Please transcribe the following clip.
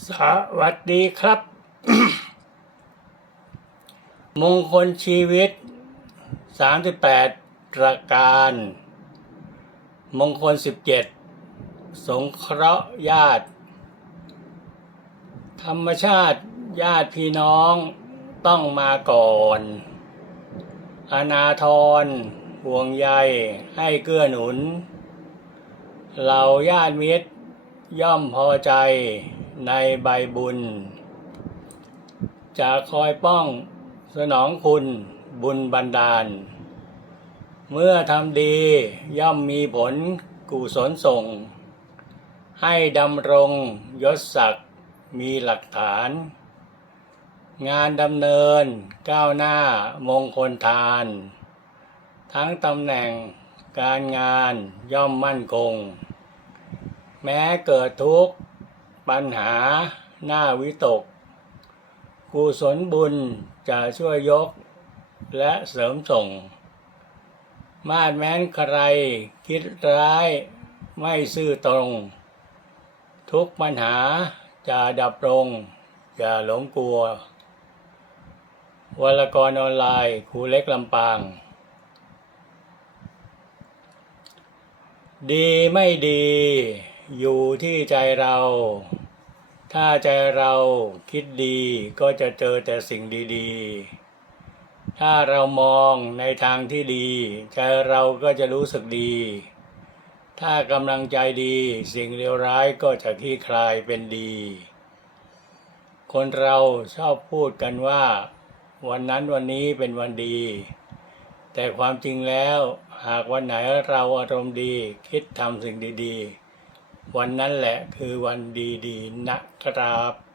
สวัสดีครับ มงคลชีวิต 38 ประการ มงคล 17 สงเคราะห์ญาติ ธรรมชาติญาติพี่น้องต้องมาก่อน อนาทรห่วงใยให้เกื้อหนุนเหล่าญาติมิตรย่อมพอใจ ในใบบุญ จะคอยป้องสนองคุณบุญบันดาล เมื่อทำดีย่อมมีผลกุศลส่ง ให้ดำรงยศศักดิ์มีหลักฐาน งานดำเนินก้าวหน้ามงคลทาน ทั้งตำแหน่งการงานย่อมมั่นคง แม้เกิดทุกข์ ปัญหาหน้าวิตก กุศลบุญจะช่วยยกและเสริมส่ง มาดแม้นใครคิดร้ายไม่ซื่อตรง ทุกปัญหาจะดับลงอย่าหลงกลัววลกรออนไลน์ครูเล็กลำปาง ดีไม่ดี อยู่ที่ใจเรา ถ้าใจเราคิดดีก็จะเจอแต่สิ่งดีๆ ถ้าเรามองในทางที่ดี ใจเราก็จะรู้สึกดี ถ้ากำลังใจดีสิ่งเลวร้ายก็จะคลี่คลายเป็นดี คนเราชอบพูดกันว่า วันนั้นวันนี้เป็นวันดี แต่ความจริงแล้วหากวันไหนเราอารมณ์ดีคิดทำสิ่งดีๆ วันนั้นแหละคือวันดีๆนะครับ